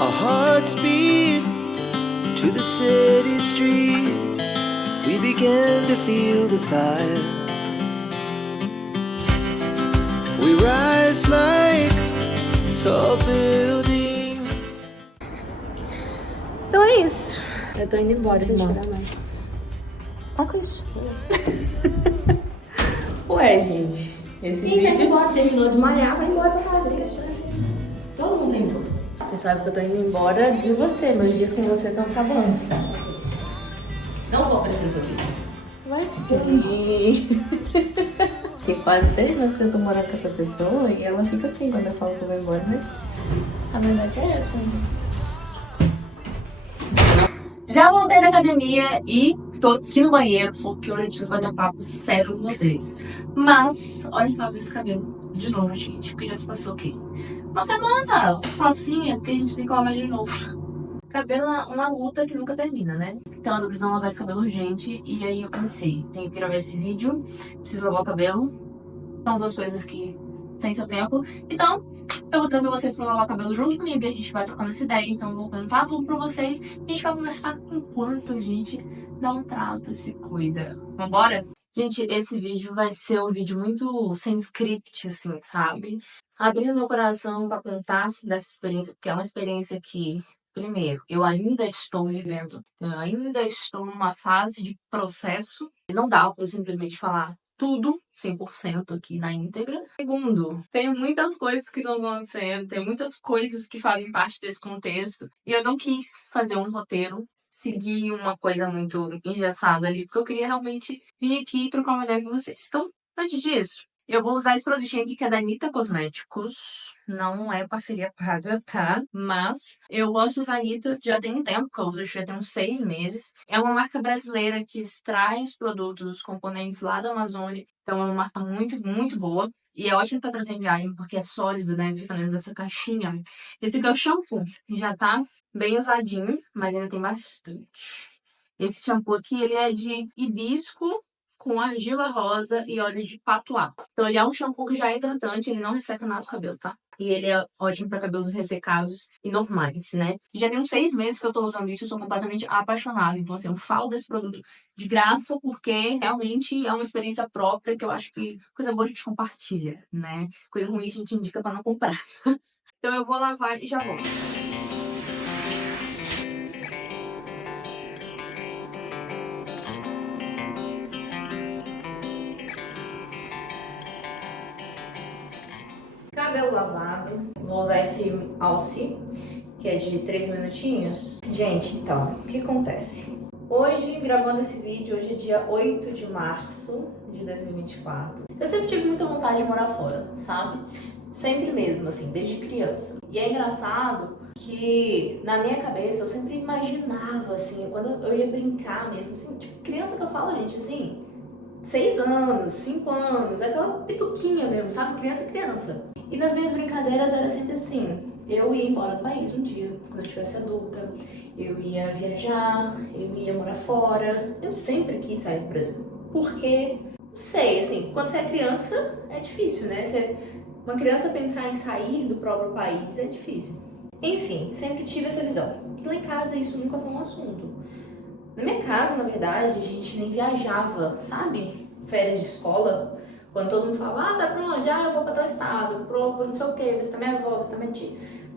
Our hearts beat to the city streets. We began to feel the fire. We rise like tall buildings. Então é isso. Eu tô indo embora, irmão. Tá com isso. Ué, gente. Esse vídeo... Vai embora, terminou de malhar, vai embora pra casa. Todo mundo tem tudo. Você sabe que eu tô indo embora de você. Meus dias com você estão acabando. Não vou aparecer no seu vídeo. Vai sim. Tem quase 3 meses que eu tô morando com essa pessoa e ela fica assim quando eu falo que eu vou embora, mas a verdade é essa. Já voltei da academia e tô aqui no banheiro porque hoje eu preciso bater um papo sério com vocês. Mas, olha o estado desse cabelo de novo, gente, porque já se passou o quê? Uma semana, passinha, porque a gente tem que lavar de novo. Cabelo é uma luta que nunca termina, né? Então eu tô precisando lavar esse cabelo urgente e aí eu pensei, tenho que gravar esse vídeo, preciso lavar o cabelo. São duas coisas que têm seu tempo. Então, eu vou trazer vocês pra lavar o cabelo junto comigo e a gente vai trocando essa ideia. Então eu vou contar tudo pra vocês e a gente vai conversar enquanto a gente dá um trato e se cuida. Vambora? Gente, esse vídeo vai ser um vídeo muito sem script, assim, sabe? Abrindo meu coração pra contar dessa experiência, porque é uma experiência que, primeiro, eu ainda estou vivendo. Eu ainda estou numa fase de processo. E não dá pra eu simplesmente falar tudo 100% aqui na íntegra. Segundo, tem muitas coisas que estão acontecendo, tem muitas coisas que fazem parte desse contexto. E eu não quis fazer um roteiro, seguir uma coisa muito engessada ali, porque eu queria realmente vir aqui e trocar uma ideia com vocês. Então, antes disso, eu vou usar esse produtinho aqui que é da Anitta Cosméticos. Não é parceria paga, tá? Mas eu gosto de usar Anitta já tem um tempo que eu uso, já tem uns 6 meses. É uma marca brasileira que extrai os produtos, os componentes lá da Amazônia. Então é uma marca muito, muito boa. E é ótimo pra trazer em viagem, porque é sólido, né? Fica dentro dessa caixinha. Esse aqui é o shampoo. Já tá bem usadinho, mas ainda tem bastante. Esse shampoo aqui, ele é de hibisco com argila rosa e óleo de patuá. Então ele é um shampoo que já é hidratante, ele não resseca nada do cabelo, tá? E ele é ótimo para cabelos ressecados e normais, né? Já tem uns 6 meses que eu tô usando isso, eu sou completamente apaixonada. Então, assim, eu falo desse produto de graça porque realmente é uma experiência própria que eu acho que coisa boa a gente compartilha, né? Coisa ruim a gente indica para não comprar. Então eu vou lavar e já volto. Cabelo lavado, vou usar esse alce, que é de 3 minutinhos. Gente, então, o que acontece? Hoje, gravando esse vídeo, hoje é dia 8 de março de 2024. Eu sempre tive muita vontade de morar fora, sabe? Sempre mesmo, assim, desde criança. E é engraçado que na minha cabeça eu sempre imaginava, assim, quando eu ia brincar mesmo, assim, tipo, criança que eu falo, gente, assim, 6 anos, 5 anos, aquela pituquinha mesmo, sabe? Criança. E nas minhas brincadeiras era sempre assim, eu ia embora do país um dia, quando eu tivesse adulta, eu ia viajar, eu ia morar fora, eu sempre quis sair do Brasil. Porque, não sei, assim, quando você é criança é difícil, né? Uma criança pensar em sair do próprio país é difícil. Enfim, sempre tive essa visão. E lá em casa isso nunca foi um assunto. Na minha casa, na verdade, a gente nem viajava, sabe? Férias de escola. Quando todo mundo fala, sabe pra onde? Eu vou pra tal estado, pro não sei o que, visitar minha avó, visitar minha tia.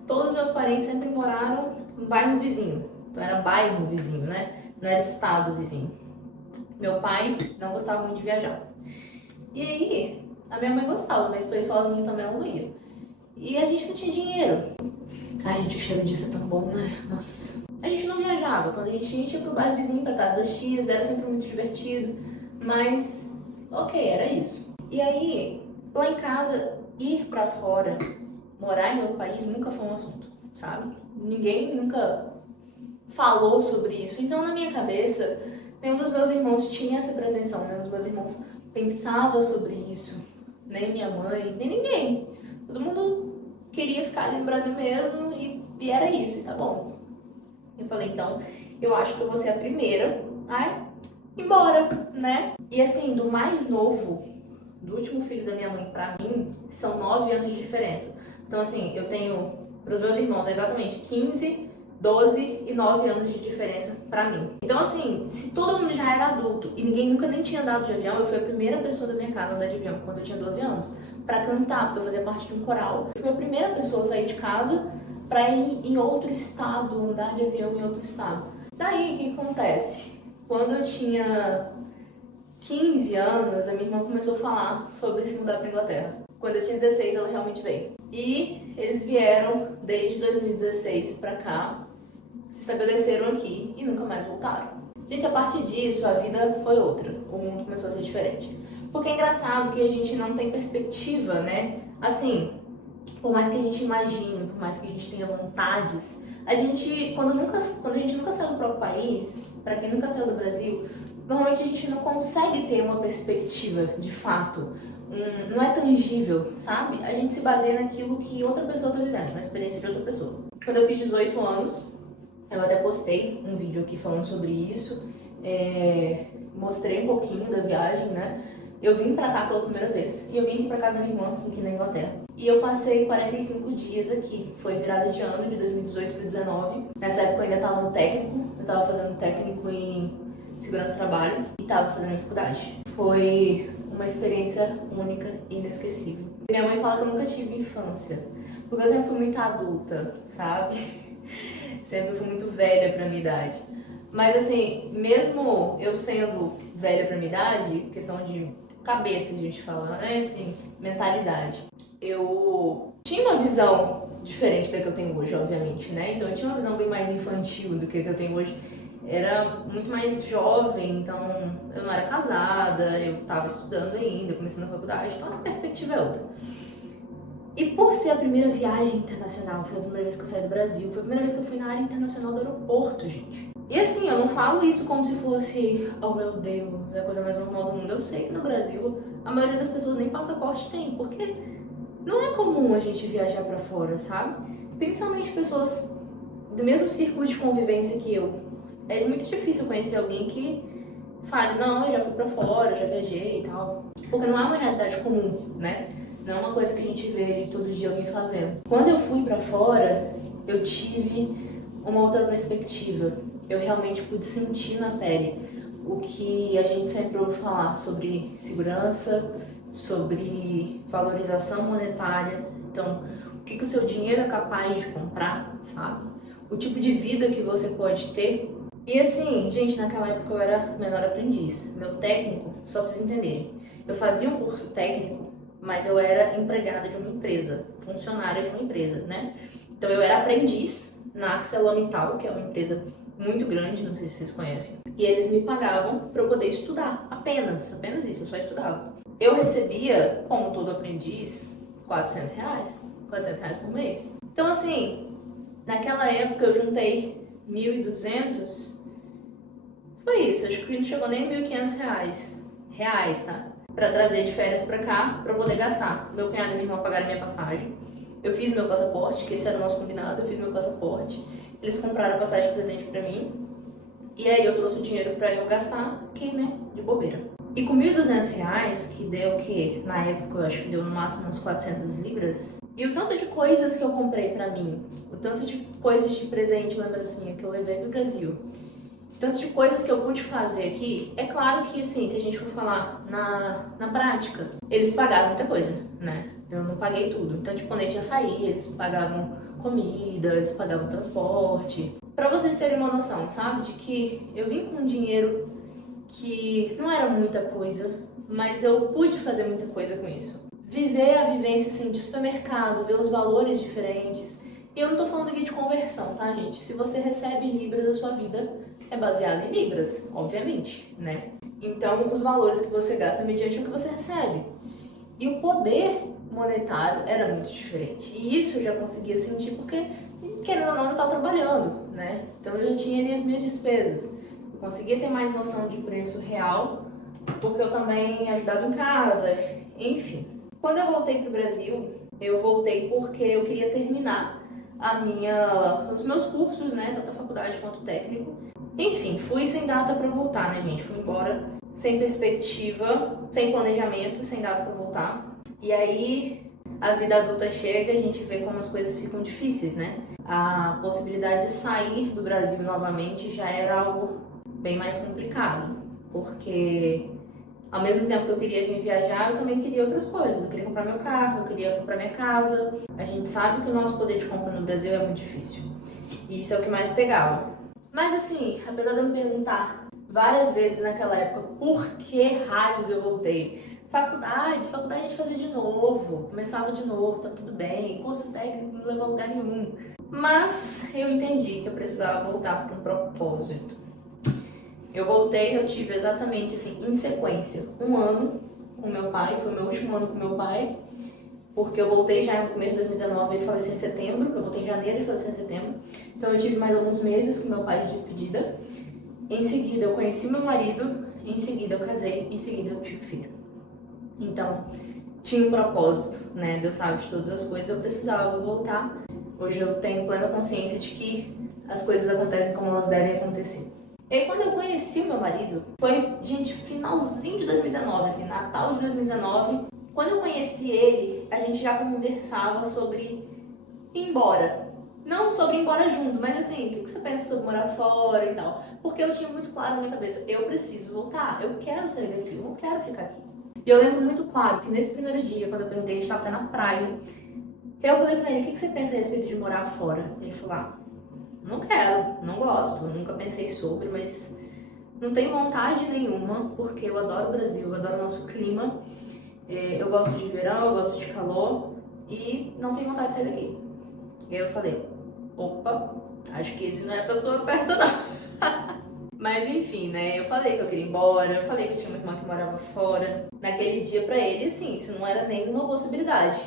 Todos os meus parentes sempre moraram no bairro vizinho. Então era bairro vizinho, né? Não era estado vizinho. Meu pai não gostava muito de viajar. E aí, a minha mãe gostava, mas pra ir sozinho também ela não ia. E a gente não tinha dinheiro. Ai, gente, o cheiro disso é tão bom, né? Nossa. A gente não viajava. Quando a gente ia pro bairro vizinho, pra casa das tias, era sempre muito divertido. Mas, ok, era isso. E aí, lá em casa, ir pra fora, morar em outro país, nunca foi um assunto, sabe? Ninguém nunca falou sobre isso. Então, na minha cabeça, nenhum dos meus irmãos tinha essa pretensão, nenhum dos meus irmãos pensava sobre isso. Nem minha mãe, nem ninguém. Todo mundo queria ficar ali no Brasil mesmo e era isso, e tá bom. Eu falei, então, eu acho que eu vou ser a primeira a ir embora, né? E assim, do mais novo, do último filho da minha mãe pra mim, são 9 anos de diferença. Então assim, eu tenho Para os meus irmãos é exatamente 15, 12 e 9 anos de diferença para mim. Então assim, se todo mundo já era adulto e ninguém nunca nem tinha andado de avião, eu fui a primeira pessoa da minha casa a andar de avião quando eu tinha 12 anos, para cantar, porque eu fazia parte de um coral. Eu fui a primeira pessoa a sair de casa para ir em outro estado, andar de avião em outro estado. Daí, o que acontece? Quando eu tinha 15 anos, a minha irmã começou a falar sobre se mudar para Inglaterra. Quando eu tinha 16, ela realmente veio. E eles vieram desde 2016 para cá, se estabeleceram aqui e nunca mais voltaram. Gente, a partir disso, a vida foi outra. O mundo começou a ser diferente. Porque é engraçado que a gente não tem perspectiva, né? Assim, por mais que a gente imagine, por mais que a gente tenha vontades, a gente, quando a gente nunca saiu do próprio país, para quem nunca saiu do Brasil, normalmente a gente não consegue ter uma perspectiva de fato. Não é tangível, sabe? A gente se baseia naquilo que outra pessoa está vivendo, na experiência de outra pessoa. Quando eu fiz 18 anos, eu até postei um vídeo aqui falando sobre isso, mostrei um pouquinho da viagem, né? Eu vim pra cá pela primeira vez, e eu vim pra casa da minha irmã, aqui na Inglaterra. E eu passei 45 dias aqui, foi virada de ano, de 2018 para 2019. Nessa época eu ainda estava no técnico, eu estava fazendo técnico em segurança do trabalho e estava fazendo faculdade. Foi uma experiência única e inesquecível. Minha mãe fala que eu nunca tive infância, porque eu sempre fui muito adulta, sabe? Sempre fui muito velha pra minha idade. Mas assim, mesmo eu sendo velha pra minha idade, questão de cabeça a gente fala, né? Assim, mentalidade. Eu tinha uma visão diferente da que eu tenho hoje, obviamente, né? Então eu tinha uma visão bem mais infantil do que eu tenho hoje. Era muito mais jovem, então eu não era casada, eu estava estudando ainda, começando a faculdade, então a perspectiva é outra. E por ser a primeira viagem internacional, foi a primeira vez que eu saí do Brasil, foi a primeira vez que eu fui na área internacional do aeroporto, gente. E assim, eu não falo isso como se fosse, oh meu Deus, é a coisa mais normal do mundo. Eu sei que no Brasil a maioria das pessoas nem passaporte tem, porque não é comum a gente viajar pra fora, sabe? Principalmente pessoas do mesmo círculo de convivência que eu. É muito difícil conhecer alguém que fale, não, eu já fui pra fora, eu já viajei e tal. Porque não é uma realidade comum, né? Não é uma coisa que a gente vê ali todo dia alguém fazendo. Quando eu fui pra fora, eu tive uma outra perspectiva. Eu realmente pude sentir na pele o que a gente sempre ouve falar sobre segurança, sobre valorização monetária. Então, o que o seu dinheiro é capaz de comprar, sabe? O tipo de vida que você pode ter. E assim, gente, naquela época eu era menor aprendiz. Meu técnico, só pra vocês entenderem, eu fazia um curso técnico, mas eu era empregada de uma empresa, funcionária de uma empresa, né? Então eu era aprendiz na ArcelorMittal, que é uma empresa muito grande, não sei se vocês conhecem. E eles me pagavam para eu poder estudar, apenas isso, eu só estudava. Eu recebia, como todo aprendiz, R$400 por mês. Então assim, naquela época eu juntei 1.200, foi isso, acho que não chegou nem R$1.500, reais, tá? Pra trazer de férias pra cá, pra eu poder gastar. Meu cunhado e minha irmã pagaram minha passagem. Eu fiz meu passaporte, que esse era o nosso combinado, eu fiz meu passaporte. Eles compraram a passagem de presente pra mim. E aí eu trouxe o dinheiro pra eu gastar aqui, né, de bobeira. E com R$1.200, que deu o quê? Na época eu acho que deu no máximo umas 400 libras. E o tanto de coisas que eu comprei pra mim, o tanto de coisas de presente, lembrancinha, que eu levei do Brasil, tanto de coisas que eu pude fazer aqui, é claro que, assim, se a gente for falar na prática, eles pagaram muita coisa, né? Eu não paguei tudo. Então, tipo, quando a gente ia sair, eles pagavam comida, eles pagavam transporte. Pra vocês terem uma noção, sabe? De que eu vim com um dinheiro que não era muita coisa, mas eu pude fazer muita coisa com isso. Viver a vivência, assim, de supermercado, ver os valores diferentes. E eu não tô falando aqui de conversão, tá, gente? Se você recebe libras da sua vida, é baseado em libras, obviamente, né? Então, os valores que você gasta mediante o que você recebe. E o poder monetário era muito diferente. E isso eu já conseguia sentir porque, querendo ou não, eu estava trabalhando, né? Então, eu já tinha ali as minhas despesas. Eu conseguia ter mais noção de preço real, porque eu também ajudava em casa, enfim. Quando eu voltei para o Brasil, eu voltei porque eu queria terminar os meus cursos, né? Tanto a faculdade quanto o técnico. Enfim, fui sem data pra voltar, né, gente? Fui embora sem perspectiva, sem planejamento, sem data pra voltar. E aí, a vida adulta chega, a gente vê como as coisas ficam difíceis, né? A possibilidade de sair do Brasil novamente já era algo bem mais complicado, porque ao mesmo tempo que eu queria vir viajar, eu também queria outras coisas. Eu queria comprar meu carro, eu queria comprar minha casa. A gente sabe que o nosso poder de compra no Brasil é muito difícil. E isso é o que mais pegava. Mas assim, apesar de eu me perguntar várias vezes naquela época por que raios eu voltei, faculdade a gente fazia de novo, começava de novo, tá tudo bem, curso técnico não levou a lugar nenhum. Mas eu entendi que eu precisava voltar para um propósito. Eu voltei, eu tive exatamente assim, em sequência, 1 ano com meu pai, foi o meu último ano com meu pai, porque eu voltei já no começo de 2019, ele faleceu em setembro, eu voltei em janeiro e ele faleceu em setembro, então eu tive mais alguns meses com meu pai de despedida. Em seguida eu conheci meu marido, em seguida eu casei, em seguida eu tive filho. Então, tinha um propósito, né? Deus sabe de todas as coisas, eu precisava voltar. Hoje eu tenho plena consciência de que as coisas acontecem como elas devem acontecer. E aí, quando eu conheci o meu marido, foi, gente, finalzinho de 2019, assim, Natal de 2019. Quando eu conheci ele, a gente já conversava sobre ir embora. Não sobre ir embora junto, mas assim, o que você pensa sobre morar fora e tal? Porque eu tinha muito claro na minha cabeça, eu preciso voltar, eu quero sair daqui, eu não quero ficar aqui. E eu lembro muito claro que nesse primeiro dia, quando eu perguntei, a gente estava até na praia, eu falei com ele, o que você pensa a respeito de morar fora? Ele falou, não quero, não gosto, nunca pensei sobre, mas não tenho vontade nenhuma, porque eu adoro o Brasil, eu adoro o nosso clima, eu gosto de verão, eu gosto de calor e não tenho vontade de sair daqui. E aí eu falei, opa, acho que ele não é a pessoa certa não. Mas enfim, né, eu falei que eu queria ir embora, eu falei que eu tinha uma irmã que morava fora. Naquele dia pra ele, assim, isso não era nem uma possibilidade.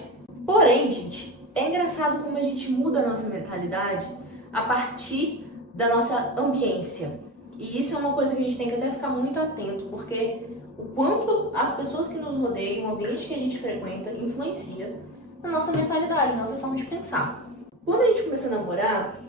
Porém, gente, é engraçado como a gente muda a nossa mentalidade a partir da nossa ambiência. E isso é uma coisa que a gente tem que até ficar muito atento, porque o quanto as pessoas que nos rodeiam, o ambiente que a gente frequenta, influencia na nossa mentalidade, na nossa forma de pensar. Quando a gente começou a namorar,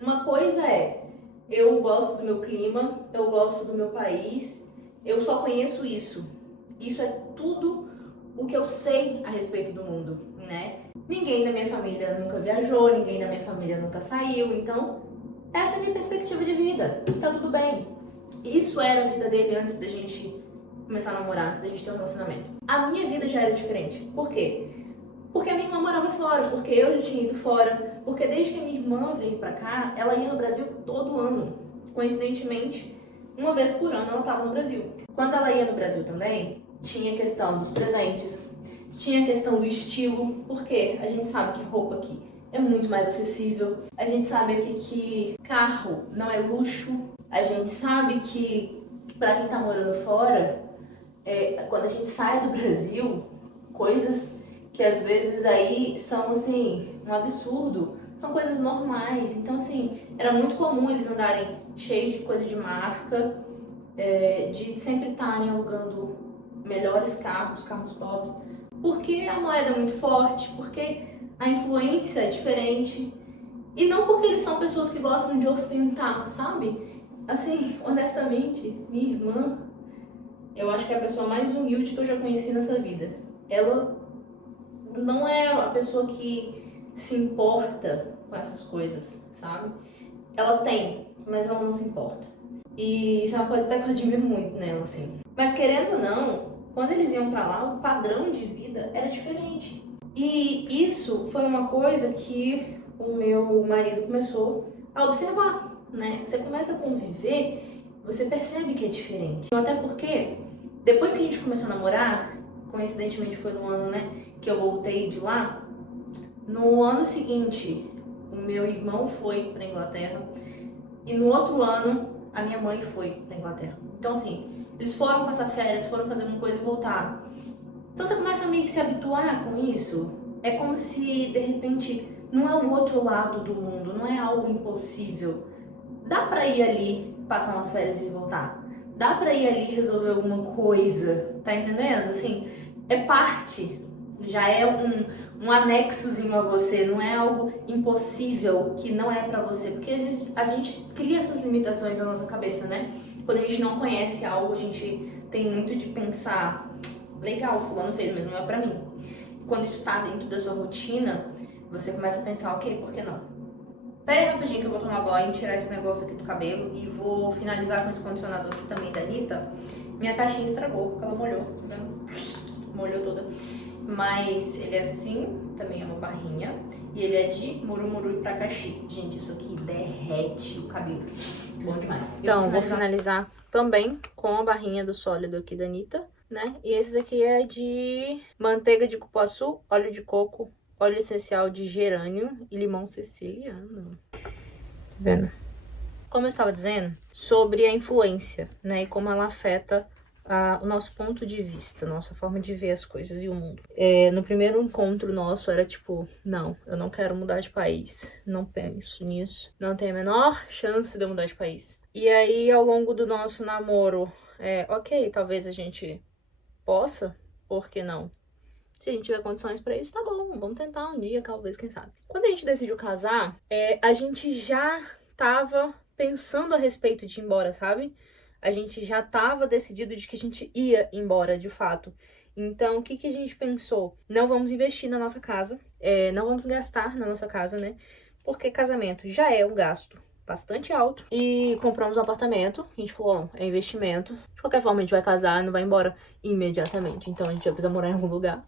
uma coisa é, eu gosto do meu clima, eu gosto do meu país, eu só conheço isso. Isso é tudo o que eu sei a respeito do mundo, né? Ninguém da minha família nunca viajou, ninguém da minha família nunca saiu, então essa é a minha perspectiva de vida e tá tudo bem. Isso era a vida dele antes da gente começar a namorar, antes da gente ter um relacionamento. A minha vida já era diferente. Por quê? Porque a minha irmã morava fora, porque eu já tinha ido fora, porque desde que a minha irmã veio pra cá, ela ia no Brasil todo ano. Coincidentemente, uma vez por ano ela estava no Brasil. Quando ela ia no Brasil também, tinha a questão dos presentes, tinha a questão do estilo, porque a gente sabe que roupa aqui é muito mais acessível, a gente sabe aqui que carro não é luxo, a gente sabe que pra quem tá morando fora, quando a gente sai do Brasil, coisas que às vezes aí são assim, um absurdo, são coisas normais. Então assim, era muito comum eles andarem cheios de coisa de marca, de sempre estarem alugando melhores carros tops, porque a moeda é muito forte, porque a influência é diferente, e não porque eles são pessoas que gostam de ostentar, sabe? Assim, honestamente, minha irmã, eu acho que é a pessoa mais humilde que eu já conheci nessa vida. Ela não é a pessoa que se importa com essas coisas, sabe? Ela tem, mas ela não se importa. E isso é uma coisa até que eu admiro muito nela, assim. Mas querendo ou não, quando eles iam pra lá, o padrão de vida era diferente. E isso foi uma coisa que o meu marido começou a observar, né? Você começa a conviver, você percebe que é diferente. Até porque, depois que a gente começou a namorar, coincidentemente foi no ano, né, que eu voltei de lá, no ano seguinte, o meu irmão foi pra Inglaterra e no outro ano, a minha mãe foi pra Inglaterra. Então, assim, eles foram passar férias, foram fazer uma coisa e voltaram. Então você começa a meio que se habituar com isso. É como se, de repente, não é o outro lado do mundo, não é algo impossível. Dá pra ir ali, passar umas férias e voltar. Dá pra ir ali resolver alguma coisa, tá entendendo? Assim, é parte, já é um anexozinho a você, não é algo impossível que não é pra você. Porque a gente cria essas limitações na nossa cabeça, né? Quando a gente não conhece algo, a gente tem muito de pensar, legal, fulano fez, mas não é pra mim. quando isso tá dentro da sua rotina, você começa a pensar, ok, por que não? Pera aí rapidinho que eu vou tomar banho, tirar esse negócio aqui do cabelo e vou finalizar com esse condicionador aqui também da Anitta. Minha caixinha estragou, porque ela molhou, tá vendo? Molhou toda. Mas ele é assim, também é uma barrinha. E ele é de murumuru e pracaxi. Gente, isso aqui derrete o cabelo. Bom demais. Então, vou finalizar também com a barrinha do sólido aqui da Anitta, né? E esse daqui é de manteiga de cupuaçu, óleo de coco, óleo essencial de gerânio e limão siciliano. Tá vendo? Como eu estava dizendo, sobre a influência, né? E como ela afeta o nosso ponto de vista, nossa forma de ver as coisas e o mundo. No primeiro encontro nosso era tipo, não, eu não quero mudar de país, não penso nisso, não tenho a menor chance de eu mudar de país. E aí, ao longo do nosso namoro, ok, talvez a gente possa, por que não? Se a gente tiver condições pra isso, tá bom, vamos tentar um dia, talvez, quem sabe. Quando a gente decidiu casar, a gente já tava pensando a respeito de ir embora, sabe? A gente já tava decidido de que a gente ia embora, de fato. Então, o que a gente pensou? Não vamos investir na nossa casa, não vamos gastar na nossa casa, né? Porque casamento já é um gasto bastante alto. E compramos um apartamento, a gente falou, ó, é investimento. De qualquer forma, a gente vai casar, não vai embora imediatamente. Então, a gente vai precisar morar em algum lugar.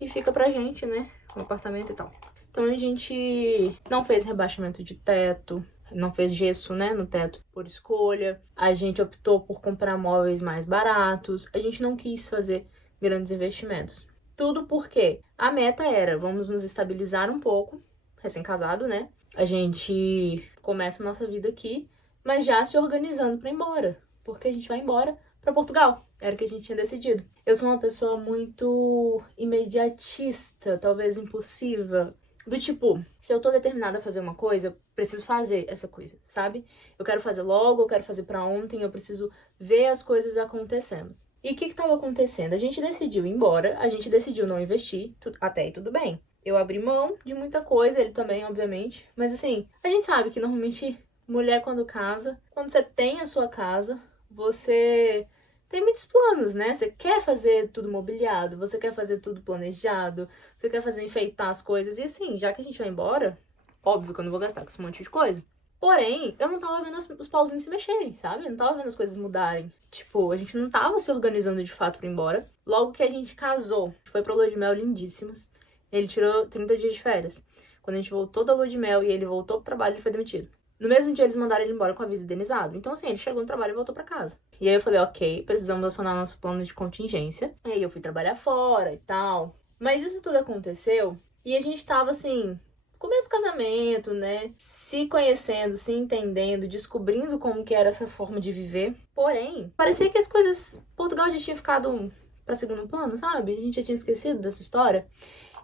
E fica pra gente, né? Um apartamento e tal. Então, a gente não fez rebaixamento de teto, não fez gesso, né, no teto por escolha. A gente optou por comprar móveis mais baratos. A gente não quis fazer grandes investimentos. Tudo porque a meta era, vamos nos estabilizar um pouco, recém-casado, né? A gente começa a nossa vida aqui, mas já se organizando pra ir embora. Porque a gente vai embora pra Portugal. Era o que a gente tinha decidido. Eu sou uma pessoa muito imediatista, talvez impulsiva. Do tipo, se eu tô determinada a fazer uma coisa, eu preciso fazer essa coisa, sabe? Eu quero fazer logo, eu quero fazer pra ontem, eu preciso ver as coisas acontecendo. E o que tava acontecendo? A gente decidiu ir embora, a gente decidiu não investir, até aí tudo bem. Eu abri mão de muita coisa, ele também, obviamente. Mas assim, a gente sabe que normalmente mulher quando casa, quando você tem a sua casa, você tem muitos planos, né? Você quer fazer tudo mobiliado, você quer fazer tudo planejado, você quer fazer enfeitar as coisas. E assim, já que a gente vai embora, óbvio que eu não vou gastar com esse monte de coisa. Porém, eu não tava vendo os pauzinhos se mexerem, sabe? Eu não tava vendo as coisas mudarem. Tipo, a gente não tava se organizando de fato pra ir embora. Logo que a gente casou, foi pra lua de mel lindíssimas. Ele tirou 30 dias de férias. Quando a gente voltou da lua de mel e ele voltou pro trabalho, ele foi demitido. No mesmo dia, eles mandaram ele embora com aviso indenizado. Então, assim, ele chegou no trabalho e voltou pra casa. E aí eu falei, ok, precisamos acionar nosso plano de contingência. E aí eu fui trabalhar fora e tal. Mas isso tudo aconteceu e a gente tava, assim, começo do casamento, né? Se conhecendo, se entendendo, descobrindo como que era essa forma de viver. Porém, parecia que as coisas... Portugal já tinha ficado pra segundo plano, sabe? A gente já tinha esquecido dessa história.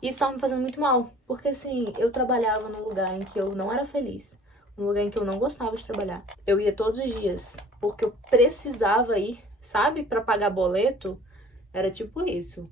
E isso tava me fazendo muito mal. Porque, assim, eu trabalhava num lugar em que eu não era feliz. Um lugar em que eu não gostava de trabalhar. Eu ia todos os dias, porque eu precisava ir, sabe? Pra pagar boleto, era tipo isso.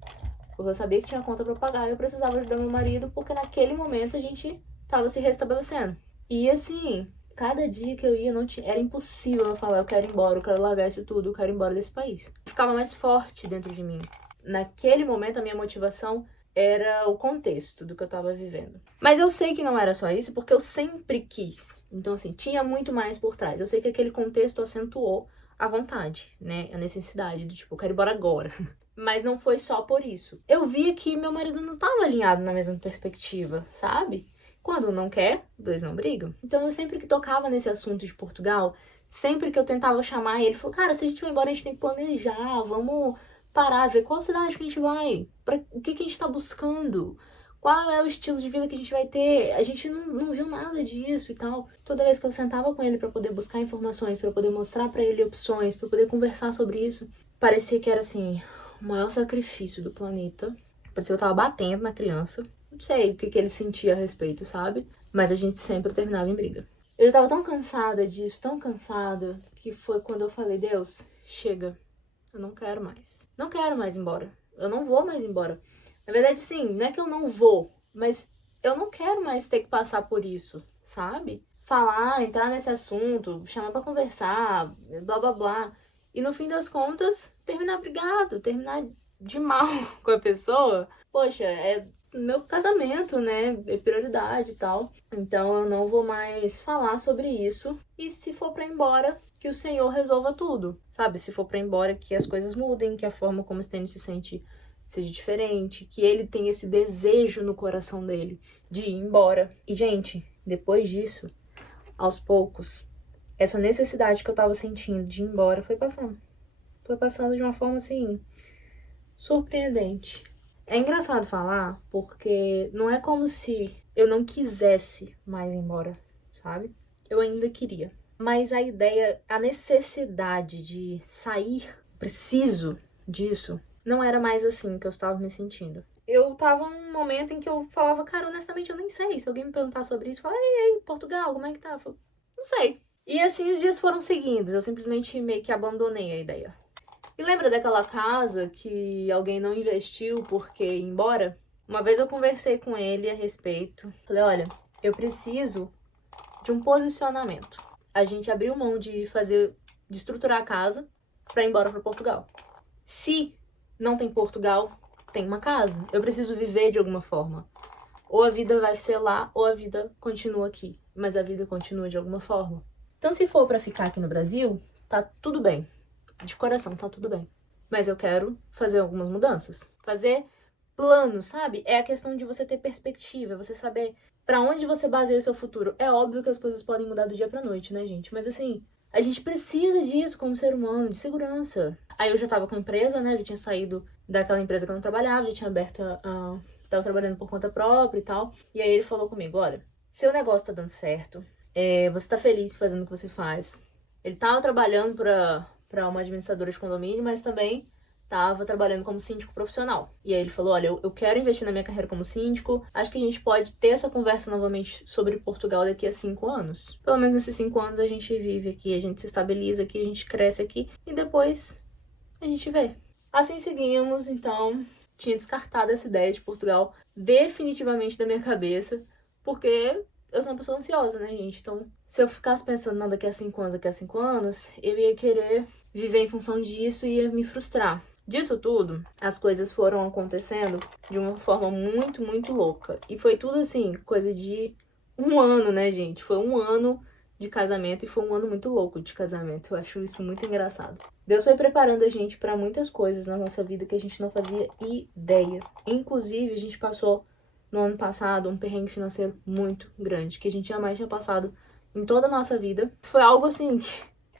Porque eu sabia que tinha conta pra pagar e eu precisava ajudar meu marido, porque naquele momento a gente tava se restabelecendo. E assim, cada dia que eu ia, era impossível eu falar, eu quero ir embora, eu quero largar isso tudo, eu quero ir embora desse país. Ficava mais forte dentro de mim. Naquele momento, a minha motivação era o contexto do que eu tava vivendo. Mas eu sei que não era só isso, porque eu sempre quis. Então, assim, tinha muito mais por trás. Eu sei que aquele contexto acentuou a vontade, né? A necessidade do tipo, eu quero ir embora agora. Mas não foi só por isso. Eu via que meu marido não tava alinhado na mesma perspectiva, sabe? Quando um não quer, dois não brigam. Então, eu sempre que tocava nesse assunto de Portugal, sempre que eu tentava chamar ele, falou, cara, se a gente vai embora, a gente tem que planejar, vamos parar, ver qual cidade que a gente vai, o que a gente tá buscando, qual é o estilo de vida que a gente vai ter. A gente não viu nada disso e tal. Toda vez que eu sentava com ele pra poder buscar informações, pra poder mostrar pra ele opções, pra poder conversar sobre isso, parecia que era assim, o maior sacrifício do planeta. Parecia que eu tava batendo na criança. Não sei o que ele sentia a respeito, sabe? Mas a gente sempre terminava em briga. Eu já tava tão cansada disso, tão cansada, que foi quando eu falei, Deus, chega. Eu não quero mais. Não quero mais ir embora. Eu não vou mais embora. Na verdade, sim, não é que eu não vou, mas eu não quero mais ter que passar por isso, sabe? Falar, entrar nesse assunto, chamar pra conversar, blá blá blá. E no fim das contas, terminar brigado, terminar de mal com a pessoa. Poxa, meu casamento, né, é prioridade e tal. Então eu não vou mais falar sobre isso. E se for pra ir embora, que o Senhor resolva tudo, sabe? Se for pra ir embora, que as coisas mudem, que a forma como o Stênio se sente seja diferente, que ele tenha esse desejo no coração dele de ir embora. E, gente, depois disso, aos poucos, essa necessidade que eu tava sentindo de ir embora foi passando. Foi passando de uma forma, assim, surpreendente. É engraçado falar, porque não é como se eu não quisesse mais ir embora, sabe? Eu ainda queria. Mas a ideia, a necessidade de sair, preciso disso, não era mais assim que eu estava me sentindo. Eu tava num momento em que eu falava, cara, honestamente eu nem sei. Se alguém me perguntar sobre isso, eu falava, ei, Portugal, como é que tá? Eu falava, não sei. E assim os dias foram seguidos, eu simplesmente meio que abandonei a ideia. E lembra daquela casa que alguém não investiu porque ia embora? Uma vez eu conversei com ele a respeito. Falei, olha, eu preciso de um posicionamento. A gente abriu mão de estruturar a casa pra ir embora pra Portugal. Se não tem Portugal, tem uma casa. Eu preciso viver de alguma forma. Ou a vida vai ser lá, ou a vida continua aqui. Mas a vida continua de alguma forma. Então, se for pra ficar aqui no Brasil, tá tudo bem. De coração, tá tudo bem. Mas eu quero fazer algumas mudanças. Fazer planos, sabe? É a questão de você ter perspectiva, você saber pra onde você baseia o seu futuro. É óbvio que as coisas podem mudar do dia pra noite, né, gente? Mas assim, a gente precisa disso como ser humano, de segurança. Aí eu já tava com a empresa, né? Eu já tinha saído daquela empresa que eu não trabalhava, já tinha aberto tava trabalhando por conta própria e tal. E aí ele falou comigo, olha, seu negócio tá dando certo, você tá feliz fazendo o que você faz. Ele tava trabalhando pra uma administradora de condomínio, mas também tava trabalhando como síndico profissional. E aí ele falou, olha, eu quero investir na minha carreira como síndico, acho que a gente pode ter essa conversa novamente sobre Portugal daqui a 5 anos. Pelo menos nesses 5 anos a gente vive aqui, a gente se estabiliza aqui, a gente cresce aqui, e depois a gente vê. Assim seguimos, então, tinha descartado essa ideia de Portugal definitivamente da minha cabeça, porque eu sou uma pessoa ansiosa, né, gente? Então, se eu ficasse pensando, não, daqui a 5 anos, daqui a 5 anos, eu ia querer viver em função disso e ia me frustrar. Disso tudo, as coisas foram acontecendo de uma forma muito, muito louca. E foi tudo assim, coisa de 1 ano, né, gente? Foi 1 ano de casamento e foi 1 ano muito louco de casamento. Eu acho isso muito engraçado. Deus foi preparando a gente para muitas coisas na nossa vida que a gente não fazia ideia. Inclusive, a gente passou no ano passado um perrengue financeiro muito grande, que a gente jamais tinha passado em toda a nossa vida. Foi algo assim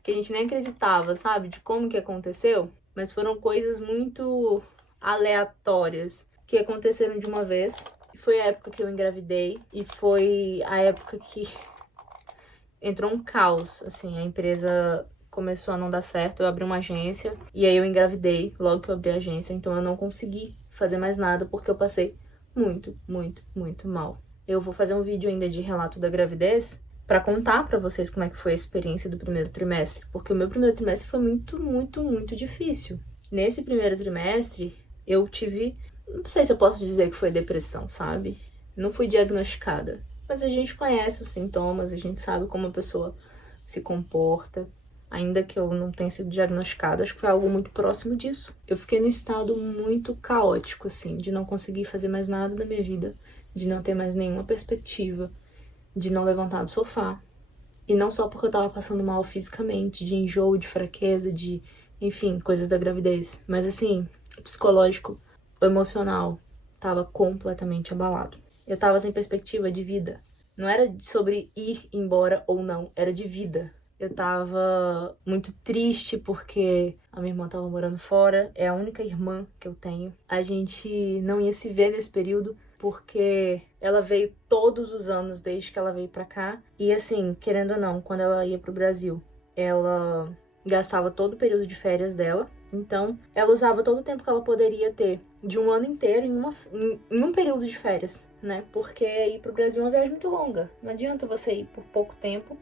que a gente nem acreditava, sabe? De como que aconteceu. Mas foram coisas muito aleatórias que aconteceram de uma vez. Foi a época que eu engravidei e foi a época que entrou um caos, assim, a empresa começou a não dar certo, eu abri uma agência e aí eu engravidei logo que eu abri a agência, então eu não consegui fazer mais nada porque eu passei muito, muito, muito mal. Eu vou fazer um vídeo ainda de relato da gravidez pra contar pra vocês como é que foi a experiência do primeiro trimestre, porque o meu primeiro trimestre foi muito, muito, muito difícil. Nesse primeiro trimestre, eu tive, não sei se eu posso dizer que foi depressão, sabe? Não fui diagnosticada, mas a gente conhece os sintomas, a gente sabe como a pessoa se comporta. Ainda que eu não tenha sido diagnosticada, acho que foi algo muito próximo disso. Eu fiquei num estado muito caótico, assim, de não conseguir fazer mais nada da minha vida, de não ter mais nenhuma perspectiva, de não levantar do sofá. E não só porque eu tava passando mal fisicamente, de enjoo, de fraqueza, de, enfim, coisas da gravidez. Mas assim, o psicológico, o emocional, tava completamente abalado. Eu tava sem perspectiva de vida. Não era sobre ir embora ou não, era de vida. Eu tava muito triste porque a minha irmã tava morando fora, é a única irmã que eu tenho. A gente não ia se ver nesse período porque ela veio todos os anos desde que ela veio pra cá. E assim, querendo ou não, quando ela ia pro Brasil, ela gastava todo o período de férias dela. Então, ela usava todo o tempo que ela poderia ter de um ano inteiro em um período de férias, né? Porque ir pro Brasil é uma viagem muito longa. Não adianta você ir por pouco tempo,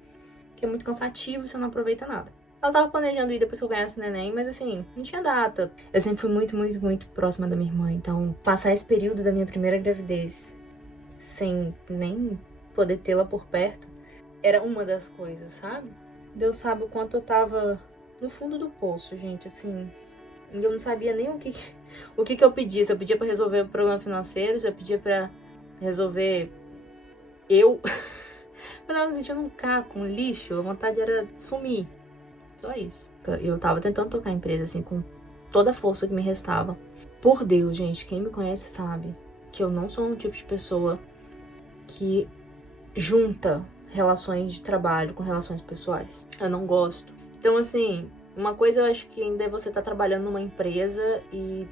que é muito cansativo, você não aproveita nada. Ela tava planejando ir depois que eu ganhasse o neném, mas assim, não tinha data. Eu sempre fui muito, muito, muito próxima da minha irmã, então passar esse período da minha primeira gravidez sem nem poder tê-la por perto era uma das coisas, sabe? Deus sabe o quanto eu tava no fundo do poço, gente, assim. E eu não sabia nem o que eu pedia. Se eu pedia pra resolver o problema financeiro, se eu pedia pra resolver eu tava me sentindo um caco, um lixo. A vontade era sumir. Só isso. Eu tava tentando tocar a empresa, assim, com toda a força que me restava. Por Deus, gente, quem me conhece sabe que eu não sou um tipo de pessoa que junta relações de trabalho com relações pessoais. Eu não gosto. Então, assim, uma coisa eu acho que ainda é você estar trabalhando numa empresa e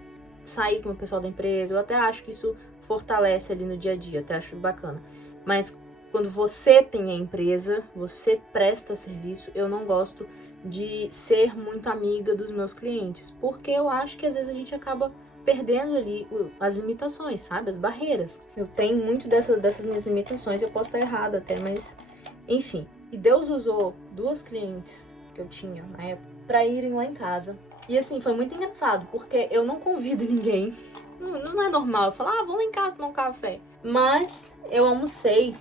sair com o pessoal da empresa. Eu até acho que isso fortalece ali no dia a dia, até acho bacana. Mas quando você tem a empresa, você presta serviço, eu não gosto de ser muito amiga dos meus clientes, porque eu acho que às vezes a gente acaba perdendo ali as limitações, sabe? As barreiras. Eu tenho muito dessas minhas limitações, eu posso estar errada até, mas enfim. E Deus usou 2 clientes que eu tinha na época pra irem lá em casa. E assim, foi muito engraçado, porque eu não convido ninguém. Não é normal eu falar, vamos lá em casa tomar um café. Mas eu almocei.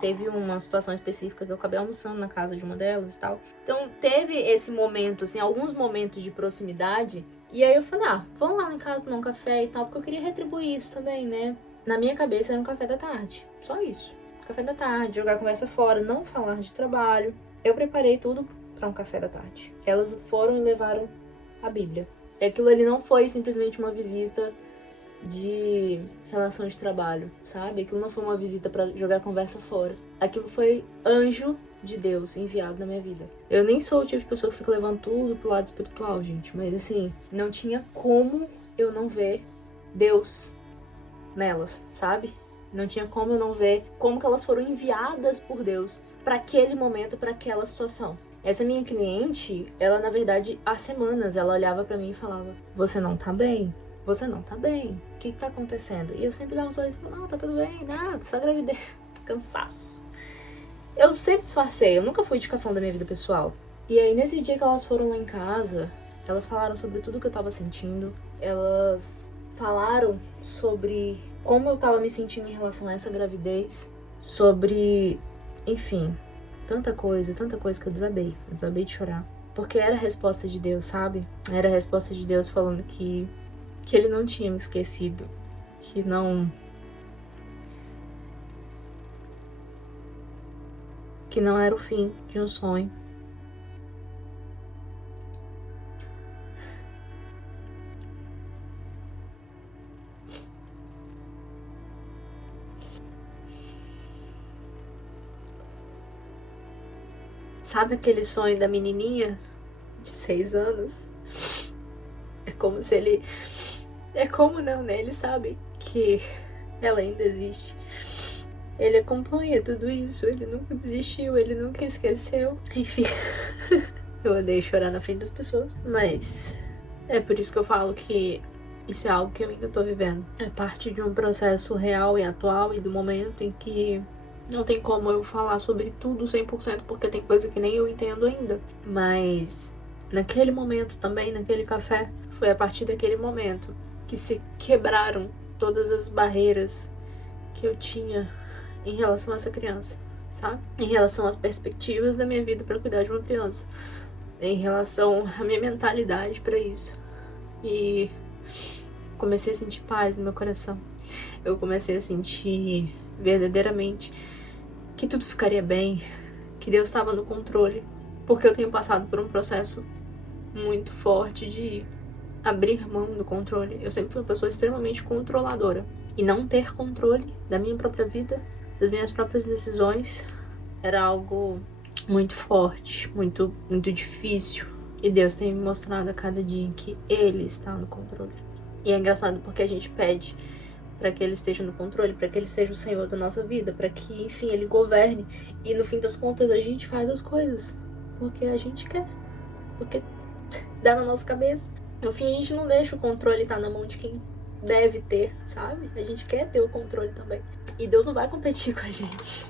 Teve uma situação específica que eu acabei almoçando na casa de uma delas e tal. Então teve esse momento, assim, alguns momentos de proximidade. E aí eu falei, vamos lá em casa tomar um café e tal, porque eu queria retribuir isso também, né? Na minha cabeça era um café da tarde. Só isso. Café da tarde, jogar a conversa fora, não falar de trabalho. Eu preparei tudo para um café da tarde. Elas foram e levaram a Bíblia. E aquilo ali não foi simplesmente uma visita de relação de trabalho, sabe? Aquilo não foi uma visita pra jogar a conversa fora. Aquilo foi anjo de Deus enviado na minha vida. Eu nem sou o tipo de pessoa que fica levando tudo pro lado espiritual, gente. Mas assim, não tinha como eu não ver Deus nelas, sabe? Não tinha como eu não ver como que elas foram enviadas por Deus pra aquele momento, pra aquela situação. Essa minha cliente, ela na verdade, há semanas, ela olhava pra mim e falava, você não tá bem? Você não tá bem. O que tá acontecendo? E eu sempre dava um sorriso e falava, não, tá tudo bem, nada, só gravidez. Cansaço. Eu sempre disfarcei, eu nunca fui de cafão da minha vida pessoal. E aí, nesse dia que elas foram lá em casa, elas falaram sobre tudo que eu tava sentindo. Elas falaram sobre como eu tava me sentindo em relação a essa gravidez. Sobre, enfim, tanta coisa que eu desabei. Eu desabei de chorar. Porque era a resposta de Deus, sabe? Era a resposta de Deus falando que ele não tinha me esquecido, que não era o fim de um sonho. Sabe aquele sonho da menininha de 6 anos? É como se ele... É como não, né? Ele sabe que ela ainda existe. Ele acompanha tudo isso. Ele nunca desistiu, ele nunca esqueceu. Enfim, eu odeio chorar na frente das pessoas. Mas é por isso que eu falo que isso é algo que eu ainda tô vivendo. É parte de um processo real e atual e do momento em que não tem como eu falar sobre tudo 100%, porque tem coisa que nem eu entendo ainda. Mas naquele momento também, naquele café, foi a partir daquele momento que se quebraram todas as barreiras que eu tinha em relação a essa criança, sabe? Em relação às perspectivas da minha vida para cuidar de uma criança, em relação à minha mentalidade para isso. E comecei a sentir paz no meu coração. Eu comecei a sentir verdadeiramente que tudo ficaria bem, que Deus estava no controle, porque eu tenho passado por um processo muito forte de abrir mão do controle. Eu sempre fui uma pessoa extremamente controladora. E não ter controle da minha própria vida, das minhas próprias decisões, era algo muito forte, muito difícil. E Deus tem me mostrado a cada dia que Ele está no controle. E é engraçado porque a gente pede para que Ele esteja no controle, para que Ele seja o Senhor da nossa vida, para que, enfim, Ele governe. E no fim das contas a gente faz as coisas porque a gente quer, porque dá na nossa cabeça. No fim, a gente não deixa o controle estar na mão de quem deve ter, sabe? A gente quer ter o controle também. E Deus não vai competir com a gente.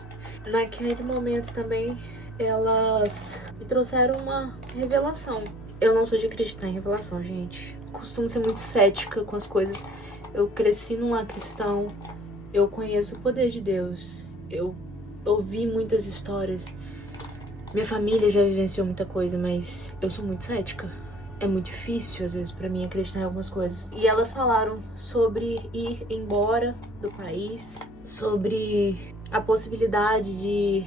Naquele momento também, elas me trouxeram uma revelação. Eu não sou de acreditar em revelação, gente. Costumo ser muito cética com as coisas. Eu cresci num lar cristão. Eu conheço o poder de Deus. Eu ouvi muitas histórias. Minha família já vivenciou muita coisa, mas eu sou muito cética. é muito difícil, às vezes, pra mim acreditar em algumas coisas. E elas falaram sobre ir embora do país, sobre a possibilidade de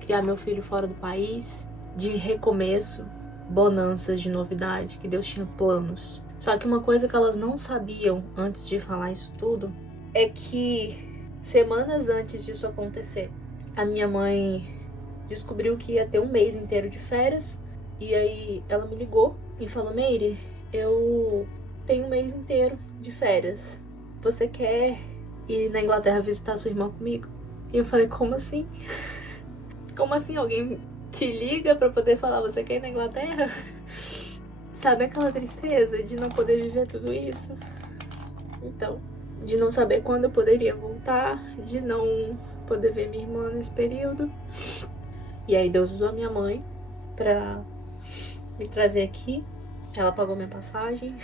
criar meu filho fora do país, de recomeço, bonanças de novidade, que Deus tinha planos. Só que uma coisa que elas não sabiam antes de falar isso tudo é que semanas antes disso acontecer, a minha mãe descobriu que ia ter um mês inteiro de férias. E aí ela me ligou e falou: Meire, eu tenho um mês inteiro de férias. Você quer ir na Inglaterra visitar sua irmã comigo? E eu falei: como assim? Como assim? Alguém te liga pra poder falar você quer ir na Inglaterra? Sabe aquela tristeza de não poder viver tudo isso? Então, de não saber quando eu poderia voltar, de não poder ver minha irmã nesse período. E aí Deus usou a minha mãe pra me trazer aqui. Ela pagou minha passagem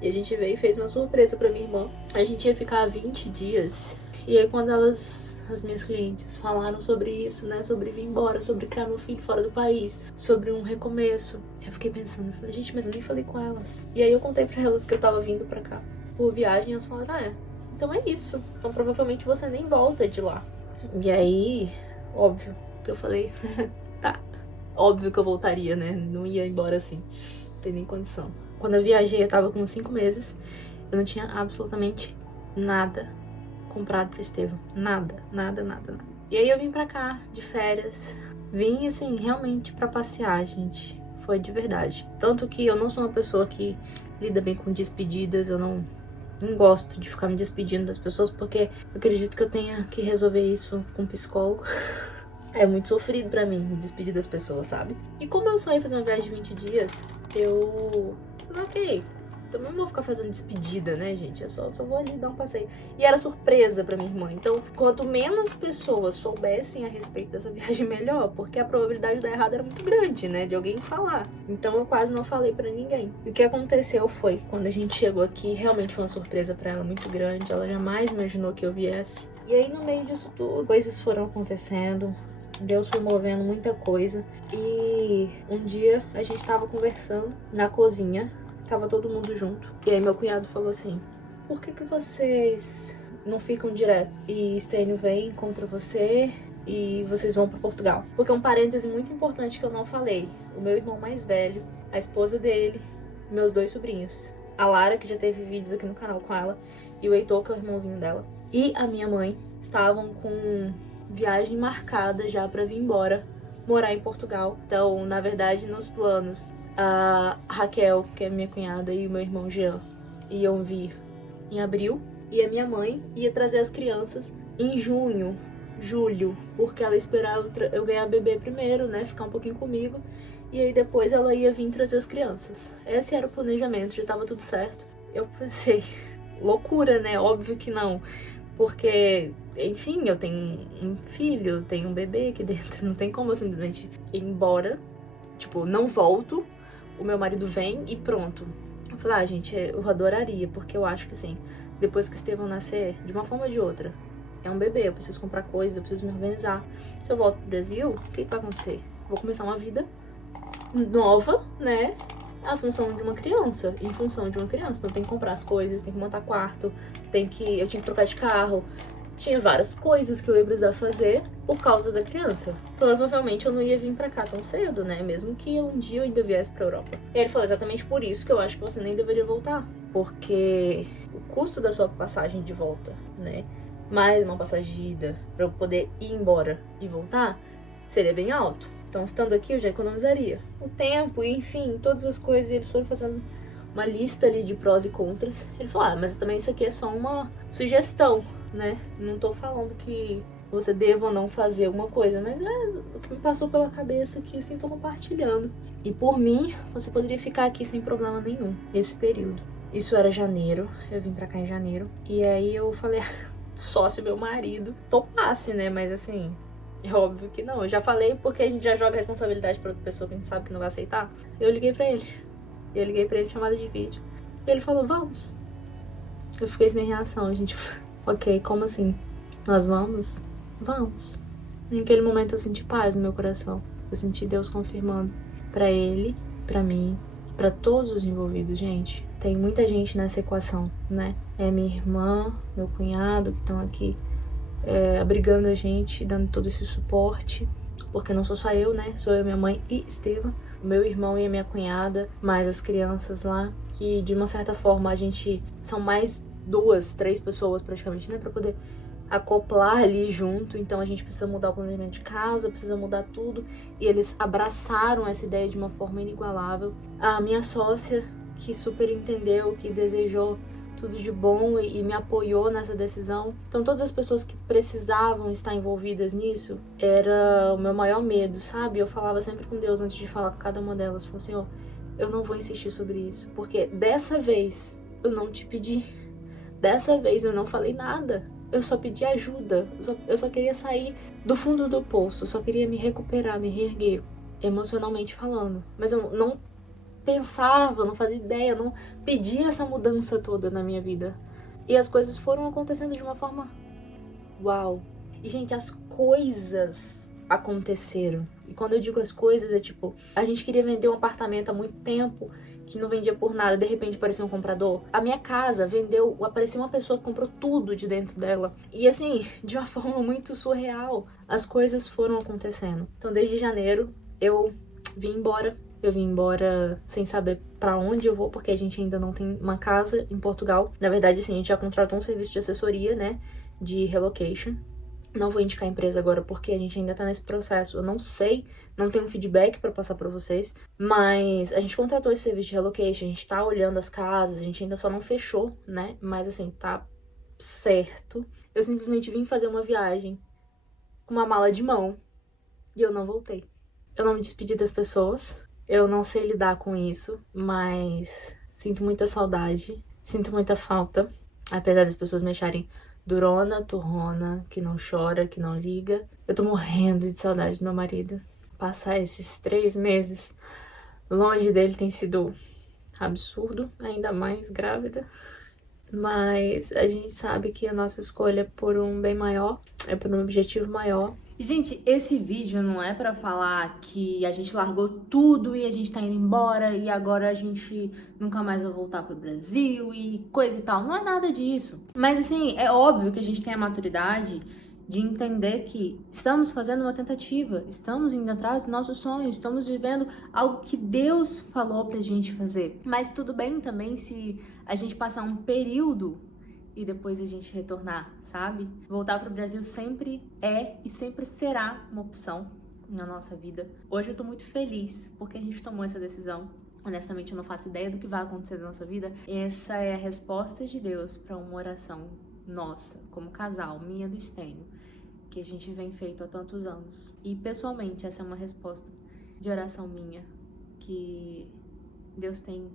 e a gente veio e fez uma surpresa pra minha irmã. A gente ia ficar 20 dias. E aí quando as minhas clientes falaram sobre isso, né, sobre vir embora, sobre criar meu filho fora do país, sobre um recomeço, eu fiquei pensando, eu falei: gente, mas eu nem falei com elas. E aí eu contei pra elas que eu tava vindo pra cá por viagem, e elas falaram: então é isso, então provavelmente você nem volta de lá. E aí, óbvio que eu falei: tá, óbvio que eu voltaria, né? Não ia embora assim. Não tem nem condição. Quando eu viajei, eu tava com 5 meses. Eu não tinha absolutamente nada comprado pro Estevão. Nada. E aí eu vim pra cá, de férias. Vim, assim, realmente pra passear, gente. Foi de verdade. Tanto que eu não sou uma pessoa que lida bem com despedidas. Eu não gosto de ficar me despedindo das pessoas, porque eu acredito que eu tenha que resolver isso com um psicólogo. É muito sofrido pra mim me despedir das pessoas, sabe? E como eu só ia fazer uma viagem de 20 dias, eu falei: ok, também não vou ficar fazendo despedida, né, gente? Eu só vou ali dar um passeio. E era surpresa pra minha irmã. Então, quanto menos pessoas soubessem a respeito dessa viagem, melhor. Porque a probabilidade de dar errado era muito grande, né? De alguém falar. Então, eu quase não falei pra ninguém. E o que aconteceu foi que quando a gente chegou aqui, realmente foi uma surpresa pra ela muito grande. Ela jamais imaginou que eu viesse. E aí, no meio disso tudo, coisas foram acontecendo. Deus foi movendo muita coisa. E um dia a gente tava conversando na cozinha, tava todo mundo junto. E aí meu cunhado falou assim: por que vocês não ficam direto? E Stênio vem, encontra você e vocês vão pra Portugal. Porque um parêntese muito importante que eu não falei: o meu irmão mais velho, a esposa dele, meus 2 sobrinhos, a Lara, que já teve vídeos aqui no canal com ela, e o Heitor, que é o irmãozinho dela, e a minha mãe, estavam com viagem marcada já pra vir embora morar em Portugal. Então, na verdade, nos planos, a Raquel, que é minha cunhada, e o meu irmão Jean iam vir em abril, e a minha mãe ia trazer as crianças em junho, julho, porque ela esperava eu ganhar bebê primeiro, né, ficar um pouquinho comigo, e aí depois ela ia vir trazer as crianças. Esse era o planejamento, já tava tudo certo. Eu pensei, loucura, né? Óbvio que não. Porque, enfim, eu tenho um filho, eu tenho um bebê aqui dentro. Não tem como eu simplesmente ir embora. Tipo, não volto, o meu marido vem e pronto. Eu falei: gente, eu adoraria, porque eu acho que assim, depois que Estevão nascer, de uma forma ou de outra, é um bebê, eu preciso comprar coisas, eu preciso me organizar. Se eu volto pro Brasil, o que vai acontecer? Vou começar uma vida nova, né? A função de uma criança, em função de uma criança. Então tem que comprar as coisas, tem que montar quarto, eu tinha que trocar de carro. Tinha várias coisas que eu ia precisar fazer por causa da criança. Provavelmente eu não ia vir pra cá tão cedo, né? Mesmo que um dia eu ainda viesse pra Europa. E ele falou: exatamente por isso que eu acho que você nem deveria voltar. Porque o custo da sua passagem de volta, né? Mais uma passagem de ida, pra eu poder ir embora e voltar, seria bem alto. Então, estando aqui, eu já economizaria o tempo, e enfim, todas as coisas. E eles foram fazendo uma lista ali de prós e contras. Ele falou: mas também isso aqui é só uma sugestão, né? Não tô falando que você deva ou não fazer alguma coisa, mas é o que me passou pela cabeça aqui, assim, tô compartilhando. E por mim, você poderia ficar aqui sem problema nenhum, esse período. Isso era janeiro, eu vim pra cá em janeiro. E aí eu falei: só se meu marido topasse, né? Mas assim, é óbvio que não. Eu já falei, porque a gente já joga a responsabilidade pra outra pessoa que a gente sabe que não vai aceitar. Eu liguei pra ele chamada de vídeo. E ele falou: vamos. Eu fiquei sem reação, gente. Ok, como assim? Nós vamos? Vamos. Naquele momento eu senti paz no meu coração. Eu senti Deus confirmando pra ele, pra mim pra todos os envolvidos, gente. Tem muita gente nessa equação, né? É minha irmã, meu cunhado que estão aqui abrigando a gente, dando todo esse suporte, porque não sou só eu, né? Sou eu, minha mãe e Estevam, meu irmão e a minha cunhada, mais as crianças lá, que de uma certa forma a gente são mais 2, 3 pessoas praticamente, né? Pra poder acoplar ali junto, então a gente precisa mudar o planejamento de casa, precisa mudar tudo, e eles abraçaram essa ideia de uma forma inigualável. A minha sócia, que super entendeu, que desejou tudo de bom e me apoiou nessa decisão. Então todas as pessoas que precisavam estar envolvidas nisso, era o meu maior medo, sabe? Eu falava sempre com Deus antes de falar com cada uma delas, falei, Senhor, eu não vou insistir sobre isso, porque dessa vez eu não te pedi, dessa vez eu não falei nada, eu só pedi ajuda, eu só queria sair do fundo do poço, só queria me recuperar, me reerguer, emocionalmente falando, mas eu não pensava, não fazia ideia, não pedia essa mudança toda na minha vida. E as coisas foram acontecendo de uma forma uau. E, gente, as coisas aconteceram. E quando eu digo as coisas, é tipo, a gente queria vender um apartamento há muito tempo que não vendia por nada, de repente apareceu um comprador. A minha casa vendeu, apareceu uma pessoa que comprou tudo de dentro dela. E assim, de uma forma muito surreal, as coisas foram acontecendo. Então, desde janeiro, eu vim embora. Eu vim embora sem saber pra onde eu vou, porque a gente ainda não tem uma casa em Portugal. Na verdade, assim, a gente já contratou um serviço de assessoria, né, de relocation. Não vou indicar a empresa agora, porque a gente ainda tá nesse processo. Eu não sei, não tenho um feedback pra passar pra vocês. Mas a gente contratou esse serviço de relocation, a gente tá olhando as casas, a gente ainda só não fechou, né, mas assim, tá certo. Eu simplesmente vim fazer uma viagem com uma mala de mão e eu não voltei. Eu não me despedi das pessoas. Eu não sei lidar com isso, mas sinto muita saudade, sinto muita falta, apesar das pessoas me acharem durona, turrona, que não chora, que não liga. Eu tô morrendo de saudade do meu marido. Passar esses 3 meses longe dele tem sido absurdo, ainda mais grávida. Mas a gente sabe que a nossa escolha é por um bem maior, é por um objetivo maior. Gente, esse vídeo não é pra falar que a gente largou tudo e a gente tá indo embora e agora a gente nunca mais vai voltar pro Brasil e coisa e tal. Não é nada disso. Mas assim, é óbvio que a gente tem a maturidade de entender que estamos fazendo uma tentativa, estamos indo atrás do nosso sonho, estamos vivendo algo que Deus falou pra gente fazer. Mas tudo bem também se a gente passar um período e depois a gente retornar, sabe? Voltar pro Brasil sempre é e sempre será uma opção na nossa vida. Hoje eu tô muito feliz porque a gente tomou essa decisão. Honestamente, eu não faço ideia do que vai acontecer na nossa vida. Essa é a resposta de Deus para uma oração nossa, como casal, minha e do Stênio, que a gente vem feito há tantos anos. E pessoalmente, essa é uma resposta de oração minha, que Deus tem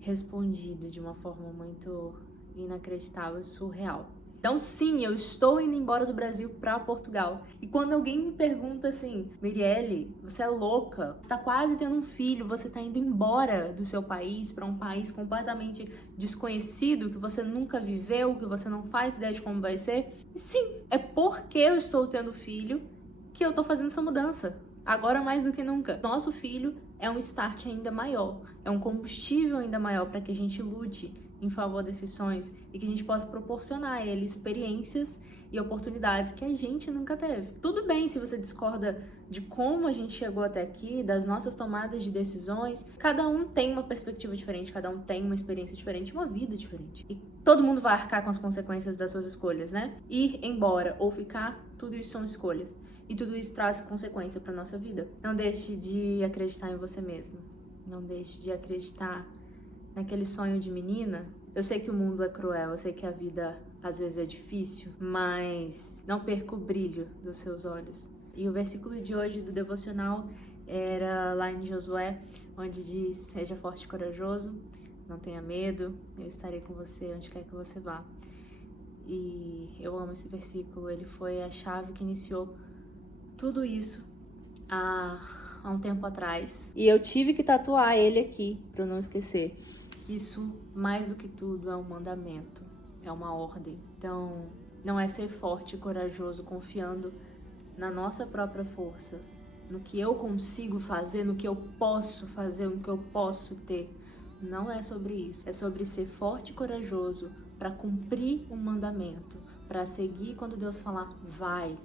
respondido de uma forma muito inacreditável e surreal. Então sim, eu estou indo embora do Brasil para Portugal. E quando alguém me pergunta assim, Mirielle, você é louca, você tá quase tendo um filho, você tá indo embora do seu país para um país completamente desconhecido, que você nunca viveu, que você não faz ideia de como vai ser. E sim, é porque eu estou tendo filho que eu tô fazendo essa mudança. Agora mais do que nunca. Nosso filho é um start ainda maior, é um combustível ainda maior para que a gente lute em favor desses sonhos e que a gente possa proporcionar a ele experiências e oportunidades que a gente nunca teve. Tudo bem se você discorda de como a gente chegou até aqui, das nossas tomadas de decisões. Cada um tem uma perspectiva diferente, cada um tem uma experiência diferente, uma vida diferente. E todo mundo vai arcar com as consequências das suas escolhas, né? Ir embora ou ficar, tudo isso são escolhas. E tudo isso traz consequência para nossa vida. Não deixe de acreditar em você mesmo. Não deixe de acreditar naquele sonho de menina. Eu sei que o mundo é cruel, eu sei que a vida às vezes é difícil, mas não perca o brilho dos seus olhos. E o versículo de hoje do devocional era lá em Josué, onde diz: seja forte e corajoso, não tenha medo, eu estarei com você onde quer que você vá. E eu amo esse versículo, ele foi a chave que iniciou tudo isso há um tempo atrás. E eu tive que tatuar ele aqui, pra eu não esquecer. Isso, mais do que tudo, é um mandamento, é uma ordem. Então, não é ser forte e corajoso confiando na nossa própria força, no que eu consigo fazer, no que eu posso fazer, no que eu posso ter. Não é sobre isso. É sobre ser forte e corajoso para cumprir um mandamento, para seguir quando Deus falar, vai.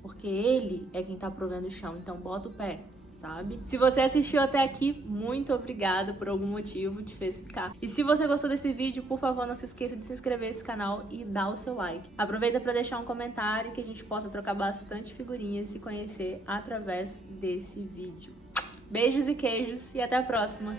Porque Ele é quem tá provendo o chão, então bota o pé, sabe? Se você assistiu até aqui, muito obrigada, por algum motivo te fez ficar. E se você gostou desse vídeo, por favor, não se esqueça de se inscrever nesse canal e dar o seu like. Aproveita para deixar um comentário que a gente possa trocar bastante figurinhas e se conhecer através desse vídeo. Beijos e queijos e até a próxima!